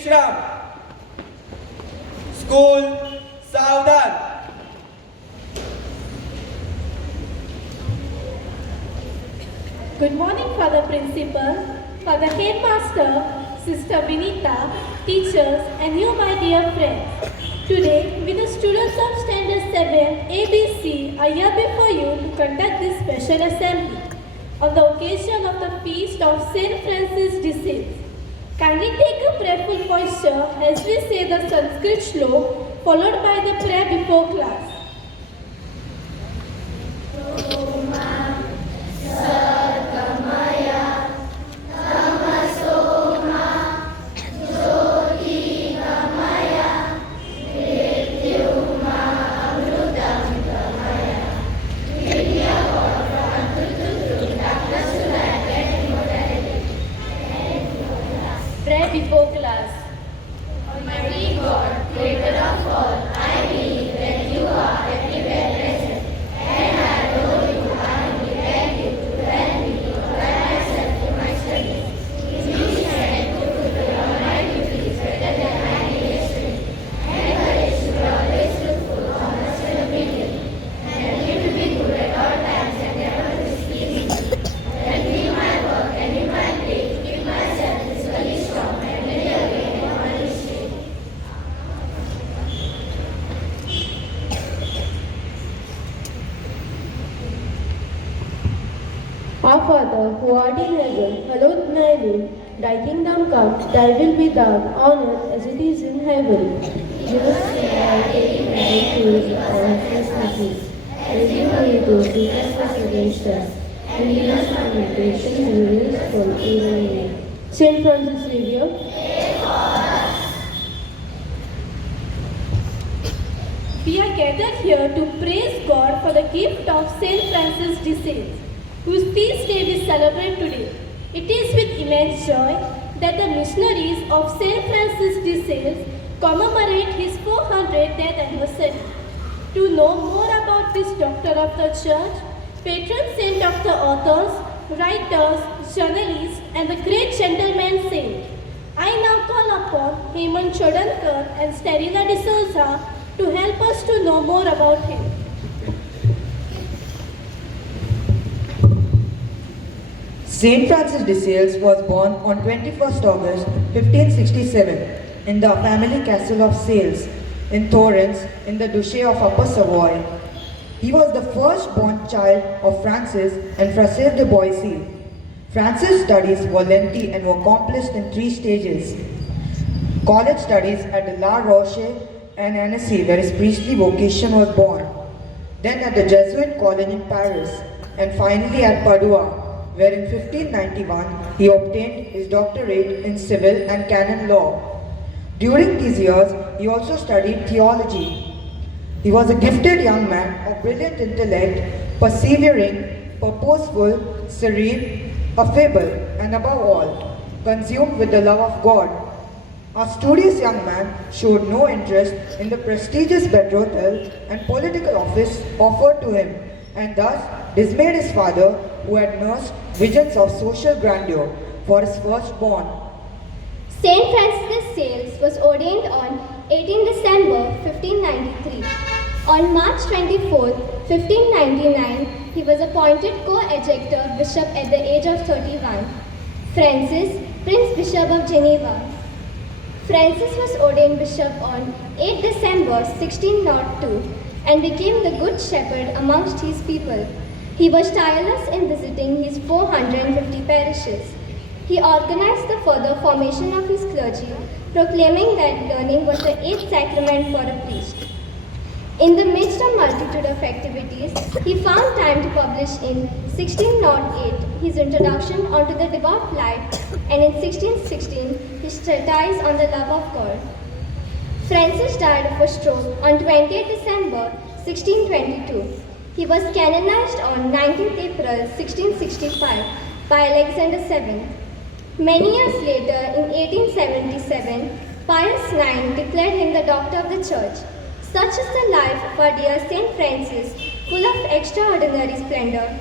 Vishram. School Saudhan. Good morning, Father Principal, Father Headmaster, Sister Vinita, teachers, and you, my dear friends. Today, with the students of Standard 7 ABC, are here before you to conduct this special assembly on the occasion of the feast of Saint Francis de Sales. Kindly take a prayerful posture as we say the Sanskrit shlok, followed by the prayer before class. Prayer before class. Almighty God, creator of all, I believe that you are everywhere present, and I adore you and beg you to help me to apply myself to my studies. Give me strength to fulfill all my duties better than I did yesterday, and courage to be always truthful, honest, and obedient. Help me to be good at all times and never to displease you. Help me in my work and in my play to keep myself physically strong and ready again in all history. Our Father, who art in heaven, hallowed be thy name. Thy kingdom come, thy will be done, on earth as it is in heaven. Give us today our daily bread, and forgive us our trespasses, as we forgive those who trespass against us. And lead us not into temptation, but deliver us from evil. Amen. Saint Francis Xavier, we are gathered here to praise God for the gift of Saint Francis de Sales, whose feast day we celebrate today. It is with immense joy that the missionaries of Saint Francis de Sales commemorate his 400th death anniversary. To know more about this doctor of the church, patron saint of the authors, writers, journalists, and the great gentleman saint, I now call upon Hemant Chodankar and Sterila de Souza to help us to know more about him. Saint Francis de Sales was born on 21st August 1567 in the family castle of Sales in Thorens in the Duchy of Upper Savoy. He was the first-born child of Francis and Frances de Boissy. Francis' studies were lengthy and were accomplished in 3 stages. College studies at La Roche and Annecy, where his priestly vocation was born. Then at the Jesuit college in Paris, and finally at Padua, where in 1591 he obtained his doctorate in civil and canon law. During these years, he also studied theology. He was a gifted young man of brilliant intellect, persevering, purposeful, serene, affable, and above all, consumed with the love of God. A studious young man showed no interest in the prestigious betrothal and political office offered to him, and thus dismayed his father, who had nursed visions of social grandeur for his firstborn. Saint Francis de Sales was ordained on 18 December 1593. On March 24, 1599, he was appointed co-adjutor bishop at the age of 31. Francis, Prince Bishop of Geneva. Francis was ordained bishop on 8 December 1602 and became the good shepherd amongst his people. He was tireless in visiting his 450 parishes. He organized the further formation of his clergy, proclaiming that learning was the 8th sacrament for a priest. In the midst of multitude of activities, he found time to publish in 1608 his introduction onto the devout life, and in 1616 his treatise on the love of God. Francis died of a stroke on 20th December 1622. He was canonized on 19th April 1665 by Alexander VII. Many years later, in 1877, Pius IX declared him the doctor of the church. Such is the life of our dear Saint Francis, full of extraordinary splendor,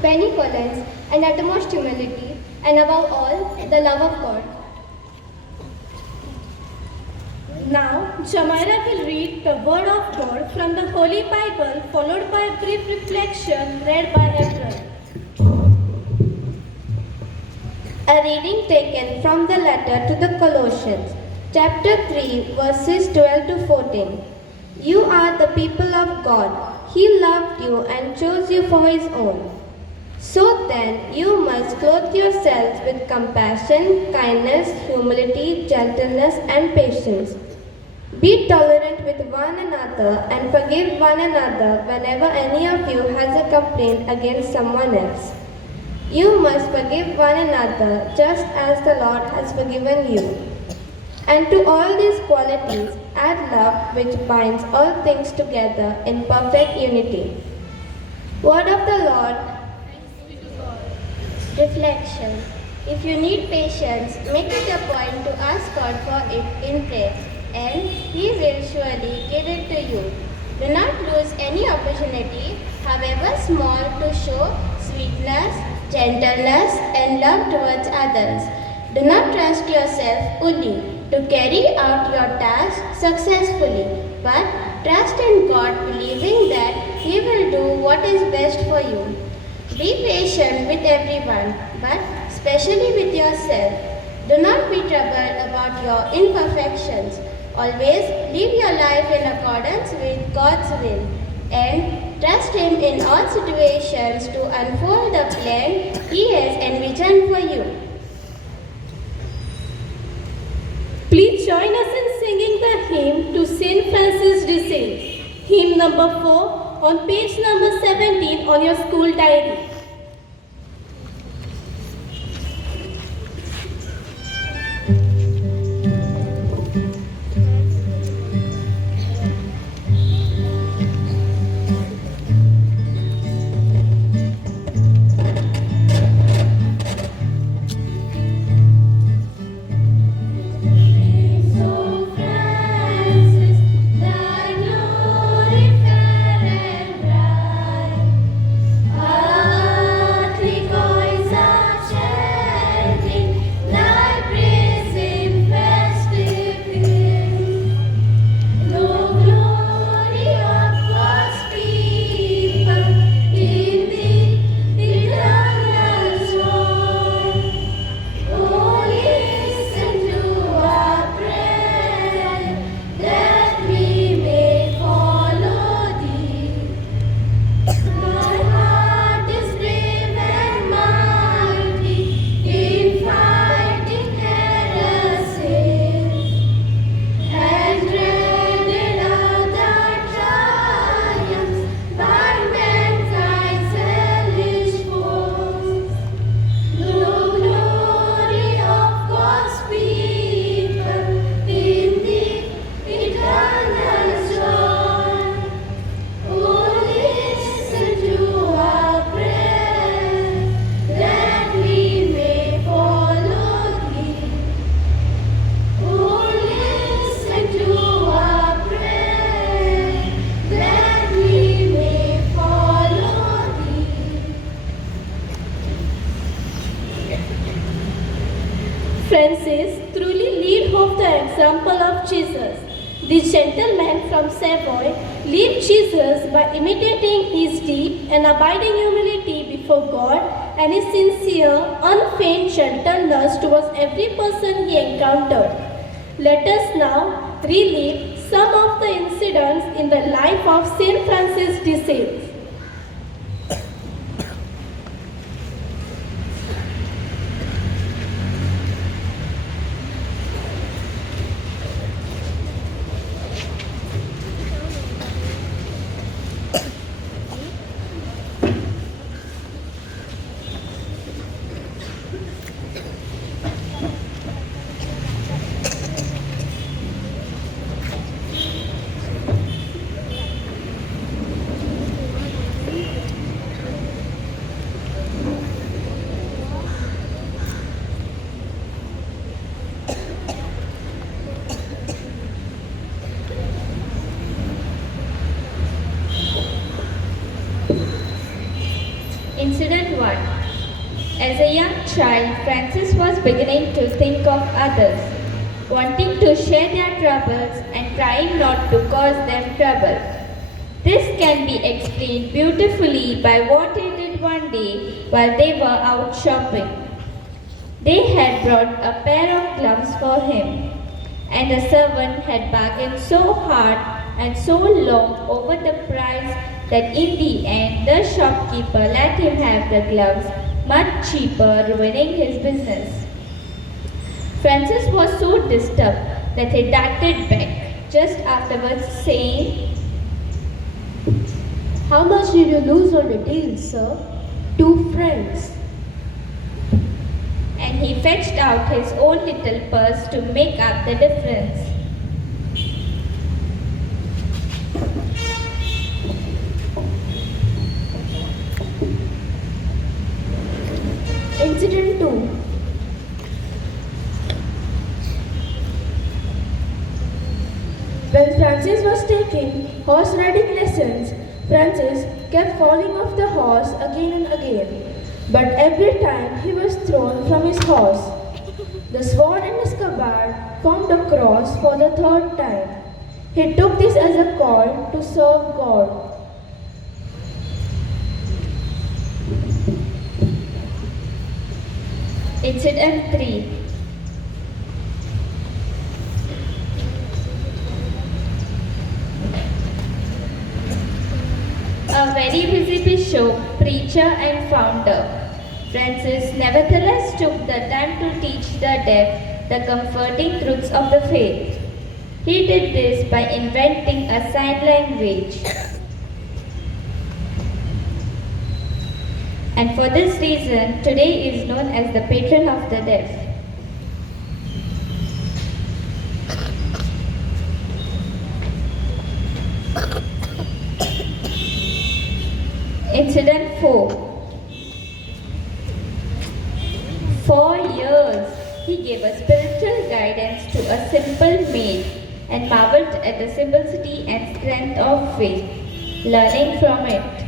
benevolence, and uttermost humility, and above all, the love of God. Now, Jamaira will read the Word of God from the Holy Bible, followed by a brief reflection read by April. A reading taken from the letter to the Colossians, chapter 3, verses 12 to 14. You are the people of God. He loved you and chose you for His own. So then, you must clothe yourselves with compassion, kindness, humility, gentleness, and patience. Be tolerant with one another and forgive one another whenever any of you has a complaint against someone else. You must forgive one another just as the Lord has forgiven you. And to all these qualities, add love, which binds all things together in perfect unity. Word of the Lord. Reflection. If you need patience, make it a point to ask God for it in prayer, and He will surely give it to you. Do not lose any opportunity, however small, to show sweetness, gentleness, and love towards others. Do not trust yourself fully to carry out your task successfully, but trust in God, believing that He will do what is best for you. Be patient with everyone, but especially with yourself. Do not be troubled about your imperfections. Always live your life in accordance with God's will, and trust Him in all situations to unfold the plan He has envisioned for you. Please join us in singing the hymn to St. Francis de Sales. Hymn number 4 on page number 17 on your school diary. Francis truly lead hope the example of Jesus. This gentleman from Savoy lived Jesus by imitating his deep and abiding humility before God and his sincere, unfeigned gentleness towards every person he encountered. Let us now relive some of the incidents in the life of Saint Francis de Sales. Incident 1. As a young child, Francis was beginning to think of others. wanting to share their troubles and trying not to cause them trouble. This can be explained beautifully by what he did one day while they were out shopping. They had brought a pair of gloves for him, and the servant had bargained so hard and so long over the price that in the end the shopkeeper let him have the gloves much cheaper, ruining his business. Francis was so disturbed that he darted back just afterwards, saying, How much did you lose on the deal, sir? 2 francs. and he fetched out his own little purse to make up the difference. Incident 2. When Francis was taking horse riding lessons, Francis kept falling off the horse again and again. But every time he was thrown from his horse. The sword in his scabbard formed a cross for the 3rd time. He took this as a call to serve God. Incident 3. A very busy bishop, preacher and founder, Francis nevertheless took the time to teach the deaf the comforting truths of the faith. He did this by inventing a sign language. And for this reason, today is known as the patron of the deaf. Incident 4. For years, he gave a spiritual guidance to a simple maid and marveled at the simplicity and strength of faith, learning from it.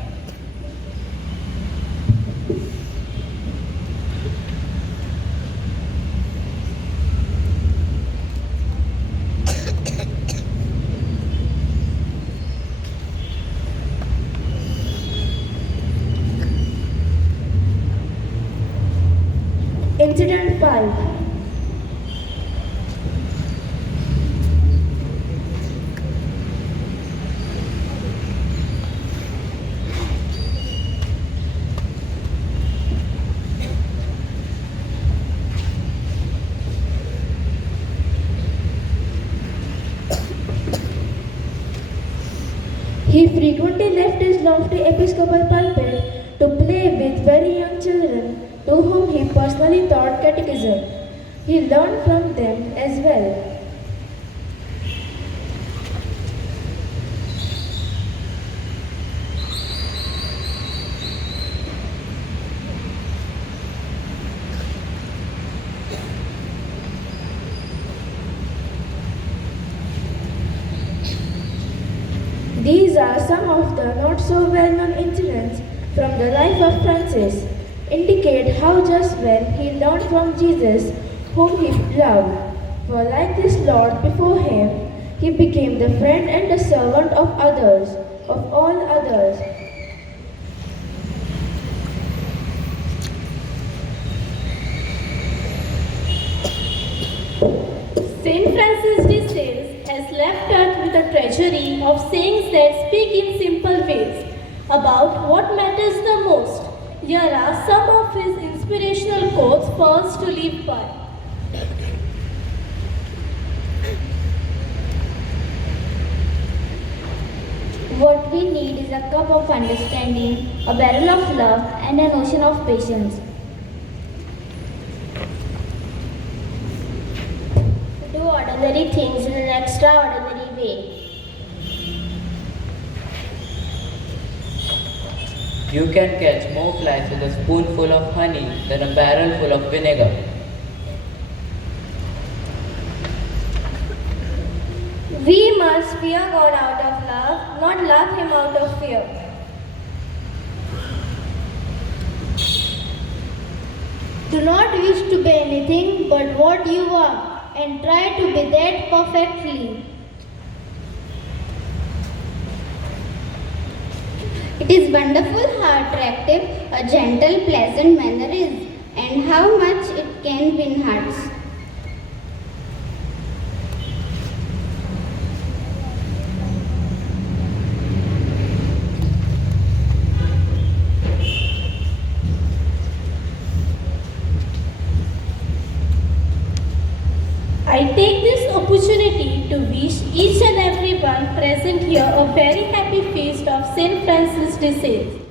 Incident 5. He frequently left his lofty episcopal pulpit to play with very young children to whom he personally taught catechism. He learned from them as well. These are some of the not so well-known incidents from the life of Francis, indicate how just well he learned from Jesus, whom he loved. For like this Lord before him, he became the friend and the servant of others, of all others. Saint Francis de Sales has left us with a treasury of sayings that speak in simple ways about what matters the most. Here are some of his inspirational quotes for us to live by. What we need is a cup of understanding, a barrel of love, and an ocean of patience. Do ordinary things in an extraordinary way. You can catch more flies with a spoonful of honey than a barrel full of vinegar. We must fear God out of love, not love Him out of fear. Do not wish to be anything but what you are. and try to be that perfectly. It is wonderful how attractive a gentle, pleasant manner is, and how much it can win hearts. I take this opportunity to wish each and everyone present here a very happy feast of St. Francis de Sales.